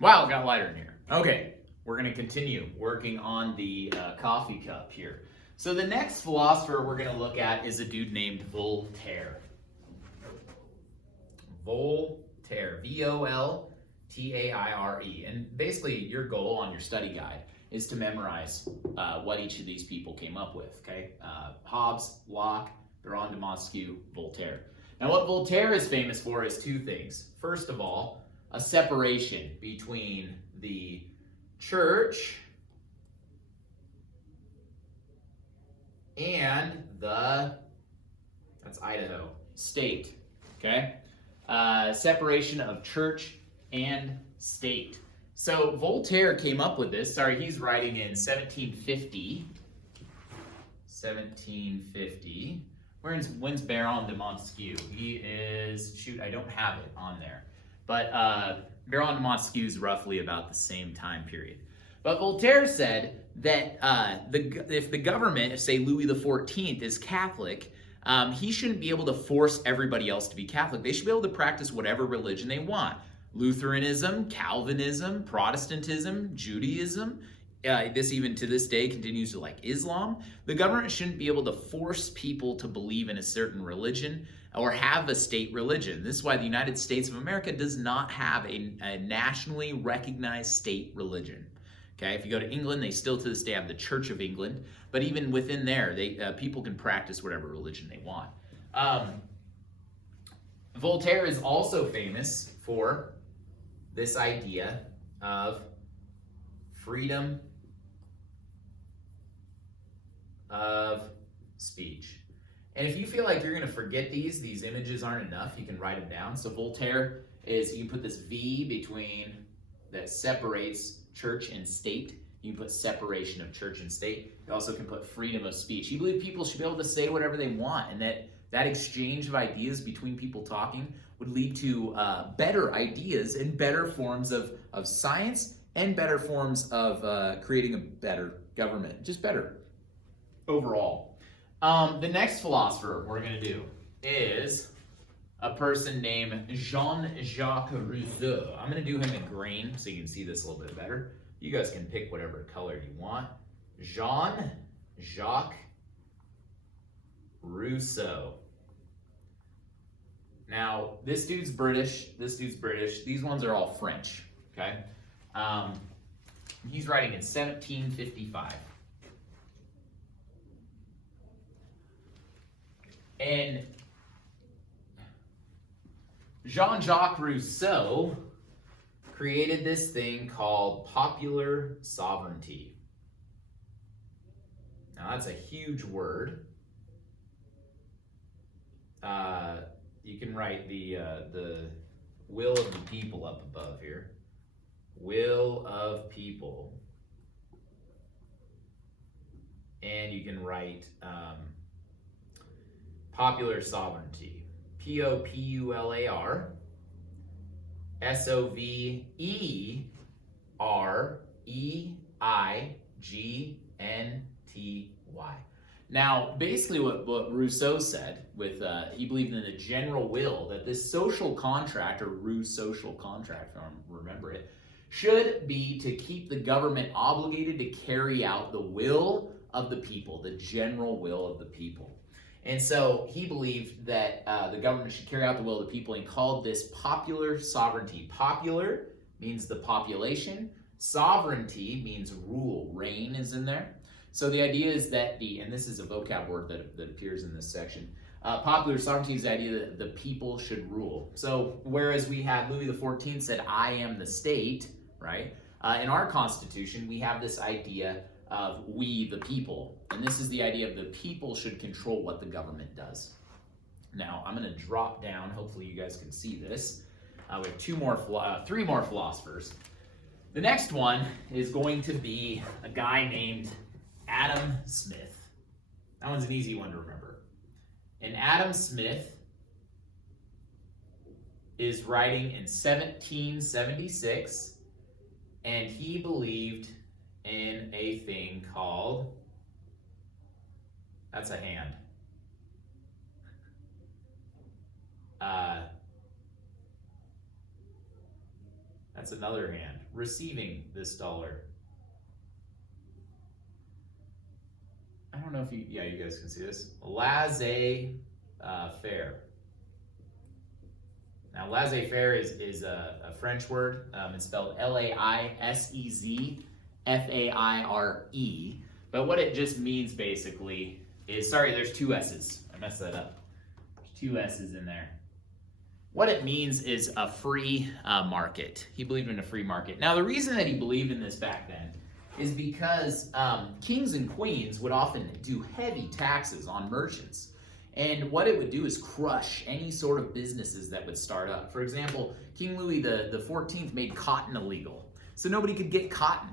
Wow, it got lighter in here. Okay, we're going to continue working on the coffee cup here. So the next philosopher we're going to look at is a dude named Voltaire. Voltaire, V-O-L-T-A-I-R-E. And basically your goal on your study guide is to memorize what each of these people came up with, okay? Hobbes, Locke, Baron de Montesquieu, Voltaire. Now what Voltaire is famous for is two things. First of all, a separation between the church and that's Idaho, state, okay? Separation of church and state. So Voltaire came up with this. Sorry, he's writing in 1750. 1750. When's Baron de Montesquieu? He is, shoot, I don't have it on there. But Baron de Montesquieu is roughly about the same time period. But Voltaire said that if the government, say Louis XIV, is Catholic, he shouldn't be able to force everybody else to be Catholic. They should be able to practice whatever religion they want. Lutheranism, Calvinism, Protestantism, Judaism. This even to this day continues to like Islam. The government shouldn't be able to force people to believe in a certain religion or have a state religion. This is why the United States of America does not have a nationally recognized state religion. Okay, if you go to England, they still to this day have the Church of England, but even within there, people can practice whatever religion they want. Voltaire is also famous for this idea of freedom of speech. And if you feel like you're going to forget these images aren't enough, you can write them down. So Voltaire is, you can put this V between that separates church and state. You can put separation of church and state. You also can put freedom of speech. He believed people should be able to say whatever they want, and that exchange of ideas between people talking would lead to better ideas and better forms of science and better forms of creating a better government. Just better overall. The next philosopher we're going to do is a person named Jean-Jacques Rousseau. I'm going to do him in green so you can see this a little bit better. You guys can pick whatever color you want. Jean-Jacques Rousseau. Now, this dude's British. These ones are all French, okay? He's writing in 1755. And Jean-Jacques Rousseau created this thing called popular sovereignty. Now that's a huge word. You can write the will of the people up above here. Will of people. And you can write popular sovereignty. Popular sovereignty. Now, basically what Rousseau said, he believed in the general will, that this social contract, or Rousseau's social contract, if I remember it, should be to keep the government obligated to carry out the will of the people, the general will of the people. And so he believed that the government should carry out the will of the people, and called this popular sovereignty. Popular means the population. Sovereignty means rule. Reign is in there. So the idea is that and this is a vocab word that appears in this section. Popular sovereignty is the idea that the people should rule. So whereas we had Louis XIV said, "I am the state," right? In our Constitution, we have this idea of we the people. And this is the idea of the people should control what the government does. Now, I'm going to drop down. Hopefully you guys can see this. We have three more philosophers. The next one is going to be a guy named Adam Smith. That one's an easy one to remember. And Adam Smith is writing in 1776, and he believed in a thing called, that's a hand. That's another hand. Receiving this dollar. I don't know if you guys can see this. Laissez-faire. Now, laissez-faire is a French word. It's spelled Laissezfaire. But what it just means basically is, sorry, there's two S's. I messed that up. There's two S's in there. What it means is a free market. He believed in a free market. Now, the reason that he believed in this back then is because kings and queens would often do heavy taxes on merchants. And what it would do is crush any sort of businesses that would start up. For example, King Louis the 14th made cotton illegal. So nobody could get cotton.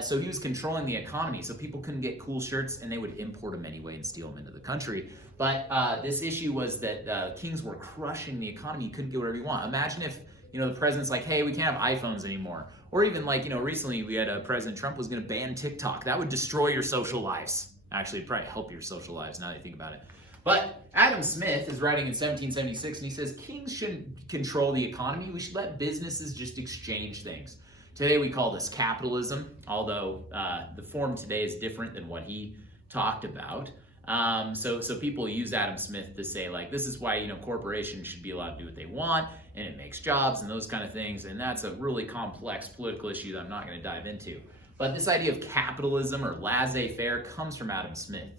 So he was controlling the economy. So people couldn't get cool shirts, and they would import them anyway and steal them into the country. But this issue was that kings were crushing the economy. You couldn't get whatever you want. Imagine if the president's like, hey, we can't have iPhones anymore. Or even recently we had President Trump was going to ban TikTok. That would destroy your social lives. Actually, it'd probably help your social lives now that you think about it. But Adam Smith is writing in 1776, and he says, kings shouldn't control the economy. We should let businesses just exchange things. Today we call this capitalism, although the form today is different than what he talked about. So people use Adam Smith to say, like, this is why corporations should be allowed to do what they want, and it makes jobs and those kind of things. And that's a really complex political issue that I'm not going to dive into. But this idea of capitalism or laissez-faire comes from Adam Smith.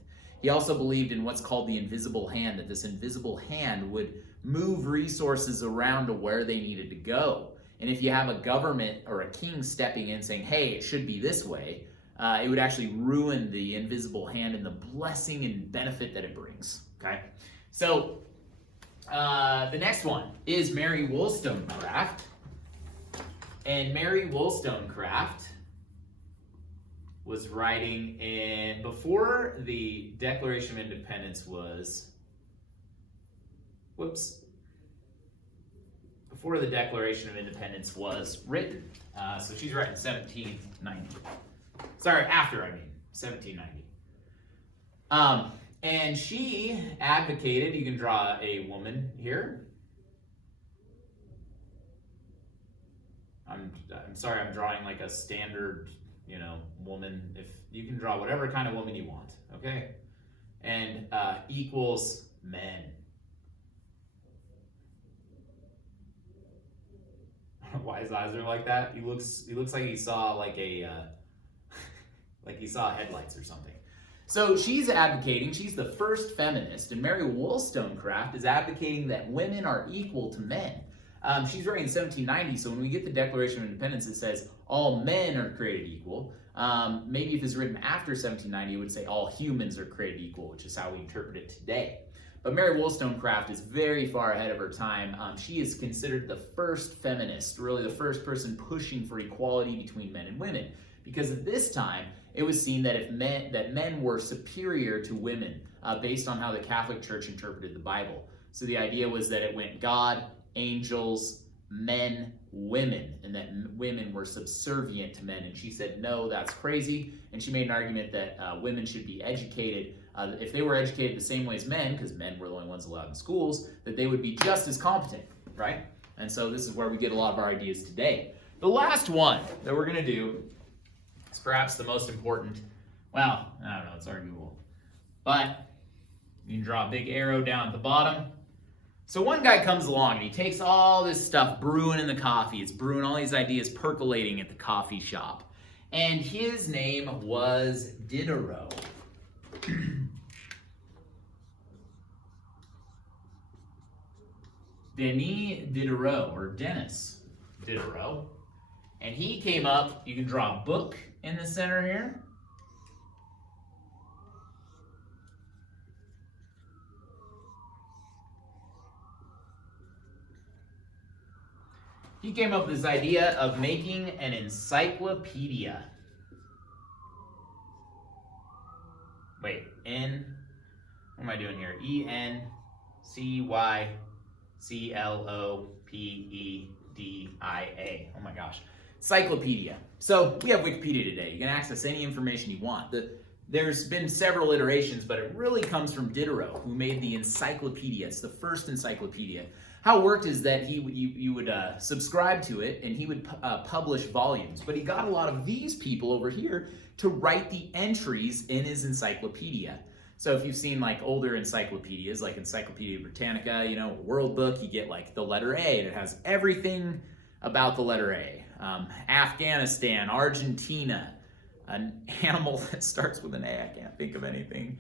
He also believed in what's called the invisible hand, that this invisible hand would move resources around to where they needed to go. And if you have a government or a king stepping in saying, hey, it should be this way, it would actually ruin the invisible hand and the blessing and benefit that it brings. Okay? So the next one is Mary Wollstonecraft. And Mary Wollstonecraft was writing before the Declaration of Independence was, before the Declaration of Independence was written. So she's writing 1790. Sorry, after, 1790. And she advocated, you can draw a woman here. I'm sorry, I'm drawing like a standard, woman. If you can draw whatever kind of woman you want, okay? And equals men. Why his eyes are like that? He looks like he saw like he saw headlights or something. So she's advocating, she's the first feminist, and Mary Wollstonecraft is advocating that women are equal to men. She's writing in 1790, so when we get the Declaration of Independence, it says all men are created equal. Maybe if it's written after 1790, it would say all humans are created equal, which is how we interpret it today. But Mary Wollstonecraft is very far ahead of her time. She is considered the first feminist, really the first person pushing for equality between men and women. Because at this time, it was seen that men were superior to women based on how the Catholic Church interpreted the Bible. So the idea was that it went God, angels, men, women, and that women were subservient to men. And she said, no, that's crazy. And she made an argument that women should be educated. If they were educated the same way as men, because men were the only ones allowed in schools, that they would be just as competent, right? And so this is where we get a lot of our ideas today. The last one that we're going to do is perhaps the most important. Well, I don't know, it's arguable. But you can draw a big arrow down at the bottom. So one guy comes along and he takes all this stuff brewing in the coffee. It's brewing, all these ideas percolating at the coffee shop. And his name was Diderot. Denis Diderot, or Dennis Diderot. And he came up, you can draw a book in the center here. He came up with this idea of making an encyclopedia. Wait, what am I doing here? Encyclopedia. Oh my gosh. Cyclopedia. So we have Wikipedia today. You can access any information you want. There's been several iterations, but it really comes from Diderot, who made the encyclopedia. It's the first encyclopedia. how it worked is that you would subscribe to it, and he would publish volumes. But he got a lot of these people over here to write the entries in his encyclopedia. So if you've seen like older encyclopedias, like Encyclopedia Britannica, you know, World Book, you get like the letter A, and it has everything about the letter A. Afghanistan, Argentina, an animal that starts with an A, I can't think of anything.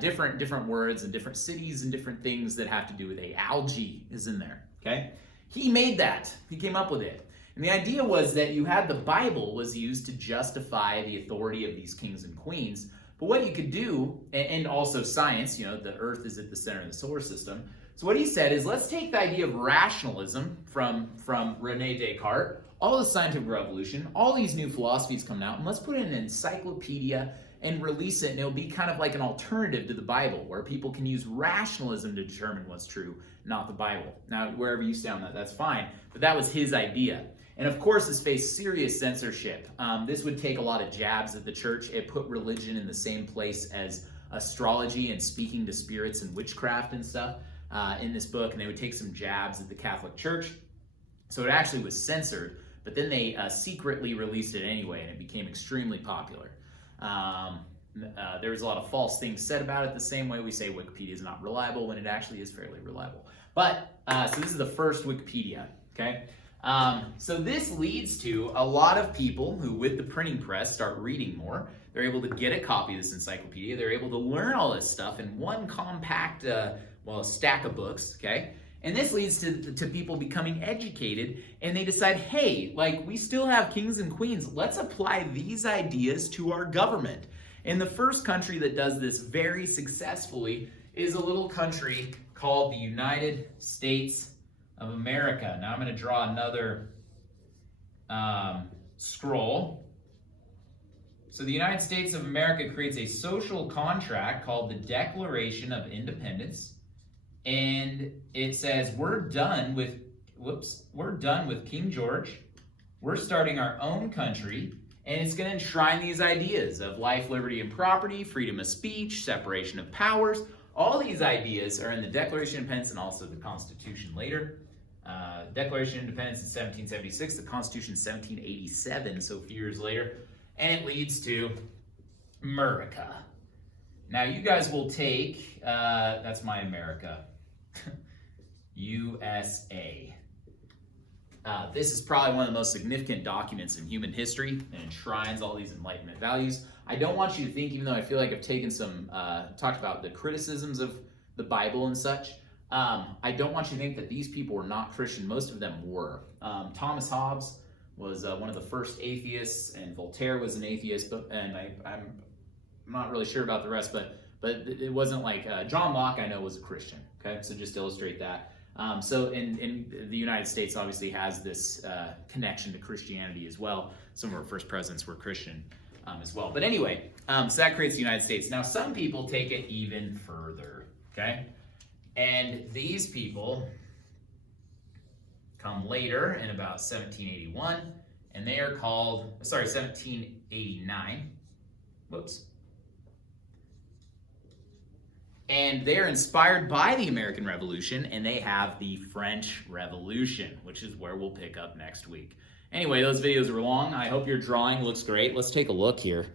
Different words and different cities and different things that have to do with A. Algae is in there, okay? He made that. He came up with it. And the idea was that you had the Bible was used to justify the authority of these kings and queens. But what you could do, and also science, you know, the earth is at the center of the solar system. So what he said is, let's take the idea of rationalism from Rene Descartes, all the scientific revolution, all these new philosophies coming out, and let's put it in an encyclopedia and release it, and it'll be kind of like an alternative to the Bible, where people can use rationalism to determine what's true, not the Bible. Now, wherever you stand on that, that's fine, but that was his idea. And of course, this faced serious censorship. This would take a lot of jabs at the church. It put religion in the same place as astrology and speaking to spirits and witchcraft and stuff in this book, and they would take some jabs at the Catholic Church. So it actually was censored, but then they secretly released it anyway, and it became extremely popular. There was a lot of false things said about it, the same way we say Wikipedia is not reliable when it actually is fairly reliable. But, so this is the first Wikipedia, okay? So this leads to a lot of people who, with the printing press, start reading more. They're able to get a copy of this encyclopedia. They're able to learn all this stuff in one compact, stack of books, okay? And this leads to people becoming educated, and they decide, hey, like, we still have kings and queens. Let's apply these ideas to our government. And the first country that does this very successfully is a little country called the United States of America. Now I'm going to draw another scroll. So the United States of America creates a social contract called the Declaration of Independence. And it says, we're done with King George. We're starting our own country, and it's going to enshrine these ideas of life, liberty, and property, freedom of speech, separation of powers. All these ideas are in the Declaration of Independence and also the Constitution later. Declaration of Independence in 1776, the Constitution 1787, so a few years later, and it leads to America. Now you guys will take, that's my America, USA. This is probably one of the most significant documents in human history and enshrines all these Enlightenment values. I don't want you to think, even though I feel like I've taken some, talked about the criticisms of the Bible and such, I don't want you to think that these people were not Christian. Most of them were. Thomas Hobbes was one of the first atheists, and Voltaire was an atheist, and I'm not really sure about the rest, but it wasn't like John Locke, I know, was a Christian. Okay, so just to illustrate that. So in the United States, obviously has this connection to Christianity as well. Some of our first presidents were Christian as well. But anyway, so that creates the United States. Now, some people take it even further. Okay. And these people come later in about 1781, and they are called, 1789. Whoops. And they're inspired by the American Revolution, and they have the French Revolution, which is where we'll pick up next week. Anyway, those videos were long. I hope your drawing looks great. Let's take a look here.